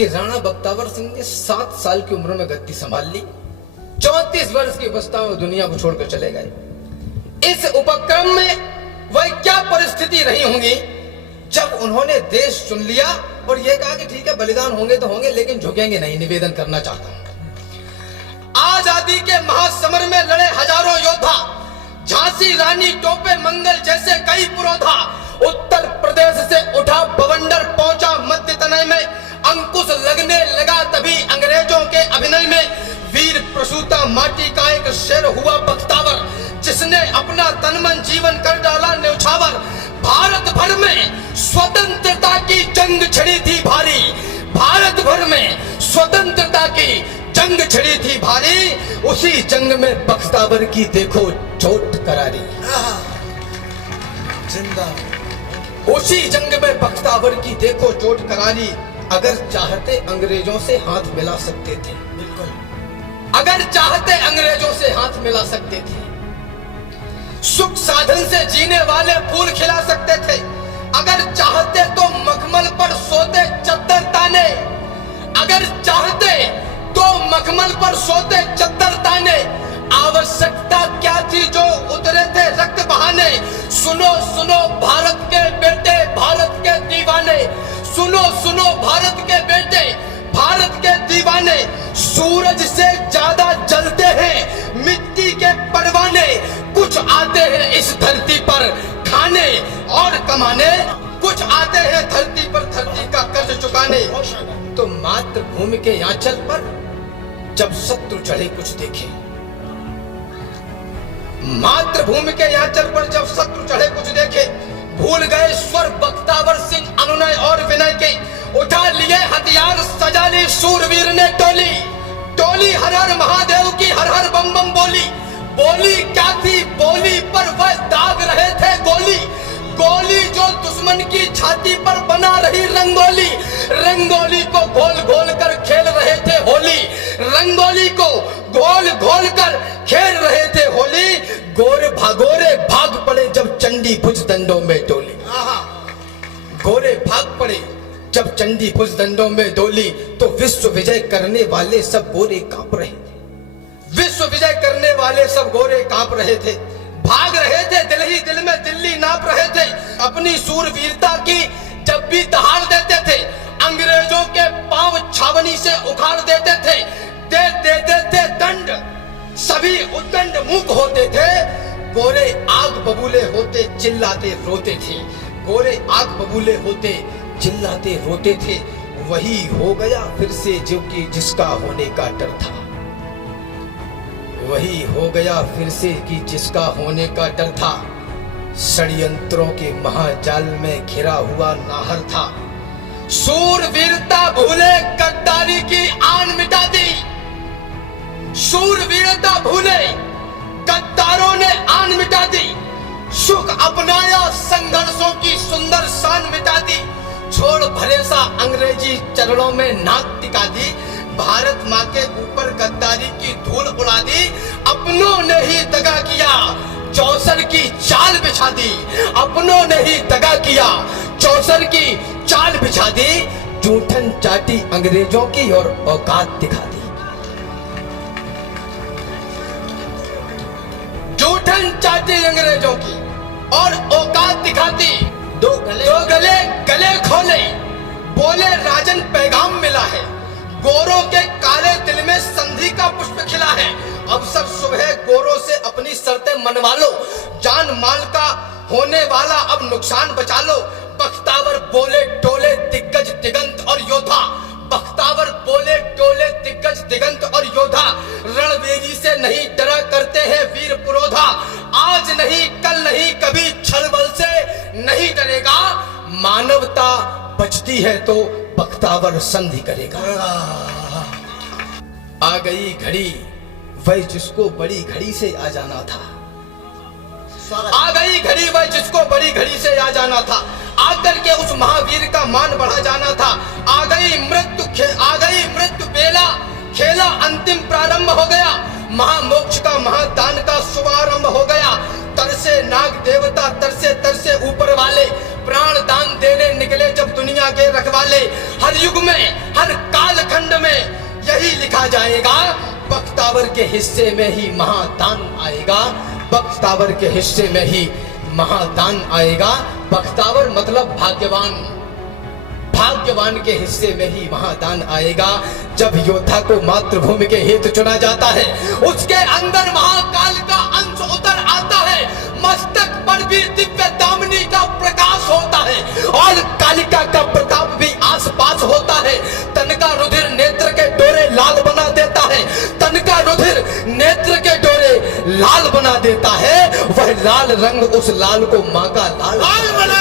कि राणा बख्तावर सिंह ने 7 साल की उम्र में गद्दी संभाल ली, 34 वर्ष की अवस्था में दुनिया को छोड़कर चले गए। इस उपक्रम में वह क्या परिस्थिति रही होंगी जब उन्होंने देश चुन लिया और यह कहा कि ठीक है बलिदान होंगे तो होंगे लेकिन झुकेंगे नहीं। निवेदन करना चाहता हूं, आजादी के महासमर में लड़े हजारों योद्धा, झांसी रानी टोपे मंगल जैसे कई पुरोधा, उत्तर प्रदेश से उठा बवंडर पहुंचा मध्य तनय में, अंकुश लगने लगा तभी अंग्रेजों के अभिनय में, वीर प्रसूता माटी का एक शेर हुआ बख्तावर, जिसने अपना तन मन जीवन कर डाला न्यौछावर। भारत भर में स्वतंत्रता की जंग छिड़ी थी भारी, भारत भर में स्वतंत्रता की जंग छिड़ी थी भारी, उसी जंग में बख्तावर की देखो चोट करारी। जिंदा उसी जंग में बख्तावर की देखो चोट करारी। अगर चाहते अंग्रेजों से हाथ मिला सकते थे, बिल्कुल, अगर चाहते अंग्रेजों से हाथ मिला सकते थे, सुख साधन से जीने वाले फूल खिला सकते थे, अगर चाहते तो मखमल पर सोते चद्दर ताने, अगर चाहते तो मखमल पर सोते चद्दर ताने, आवश्यकता क्या थी जो उतरे थे रक्त बहाने। सुनो सुनो भारत के बेटे भारत के दीवाने, सुनो सुनो भारत के बेटे भारत के दीवाने, सूरज से ज्यादा जलते हैं मिट्टी के परवाने, कुछ आते हैं इस धरती पर खाने और कमाने, कुछ आते हैं धरती पर धरती का कर्ज चुकाने। तो मातृभूमि के आंचल पर जब शत्रु चढ़े कुछ देखे, मातृभूमि के आंचल पर जब शत्रु चढ़े कुछ देखे, भूल गए स्वर बख्तावर सिंह अनुनय और विनय के, उठा लिए हथियार सजा ली शूरवीर ने टोली, टोली हर हर महादेव की हर हर बम बम बोली, बोली क्या थी बोली पर वह दाग रहे थे गोली, गोली जो दुश्मन की छाती पर बना रही रंगोली, रंगोली को घोल घोल कर खेल रहे थे होली, रंगोली को घोल घोल कर खेल रहे थे होली, गोरे भाग पड़े जब चंडी भुज दंडों में डोली, गोरे भाग पड़े जब चंडी भुज दंडों में डोली, तो विश्व विजय करने वाले सब गोरे कांप रहे थे, विश्व विजय करने वाले सब गोरे कांप रहे थे, भाग रहे थे दिल ही दिल में दिल्ली नाप रहे थे, अपनी सूरवीरता की जब भी दहाड़ देते थे, अंग्रेजों के पांव छावनी से उखाड़ देते थे, दे देते थे दंड, सभी उद्दंड मूक होते थे, गोरे आग बबूले होते चिल्लाते रोते थे, गोरे आग बबूले होते चिल्लाते रोते थे, वही हो गया फिर से जो कि जिसका होने का डर था, वही हो गया फिर से कि जिसका होने का डर था, षड्यंत्रों के महाजाल में घिरा हुआ नाहर था, शूरवीरता भूले गद्दारी की आन मिटा दी, शूरवीरता भूले गद्दारों ने आन मिटा दी, सुख अपनाया संघर्षों की सुंदर शान मिटा दी, छोड़ भरेसा अंग्रेजी चरणों में नाक टिका दी, भारत माँ के ऊपर गद्दारी की धूल उड़ा दी, अपनों ने ही दगा किया चौसर की चाल बिछा दी, अपनों ने ही दगा किया चौसर की चाल बिछा दी, जूठन चाटी अंग्रेजों की और औकात दिखा दी, जूठन चाटी अंग्रेजों की और औकात दिखाती, दो गले गले खोले, बोले राजन पैगाम मिला है, गोरों के काले दिल में संधि का पुष्प खिला है, अब सब सुबह गोरों से अपनी शर्तें मनवा लो, जान माल का होने वाला अब नुकसान बचा लो, बख्तावर बोले टोले दिग्गज दिगंत और योद्धा, बख्तावर बोले टोले दिग्गज दिगंत और योद्धा, रणवेदी से नहीं डरा करते हैं वीर पुरोधा, आज नहीं कल नहीं कभी छल बल से नहीं डरेगा, मानवता बचती है तो बख्तावर संधि करेगा। आ गई घड़ी वह जिसको बड़ी घड़ी से आ जाना था, आ गई घड़ी वह जिसको बड़ी घड़ी से आ जाना था, आकर के उस महावीर का मान बढ़ा जाना था, आ गई मृत्यु बेला, खेला अंतिम प्रारंभ हो गया, महामोक्ष का महादान का शुभारंभ हो गया, तरसे नाग देवता तरसे तरसे ऊपर वाले, प्राण दान देने निकले जब दुनिया के रखवाले, हर युग में हर खंड में यही लिखा जाएगा, बख्तावर के हिस्से में ही महादान आएगा, बख्तावर के हिस्से में ही महादान आएगा। बख्तावर मतलब भाग्यवान, भाग्यवान के हिस्से में ही महादान आएगा। जब योद्धा को मातृभूमि के हित चुना जाता है, उसके अंदर महाकाल का अंश उतर आता है, मस्तक पर भी दिव्य दामिनी का प्रकाश होता है और कालिका का प्रताप भी आसपास होता है। तन का रुधिर नेत्र के डोरे लाल बना देता है, तन का रुधिर नेत्र के डोरे लाल बना देता है। वह लाल रंग उस लाल को मां का लाल बना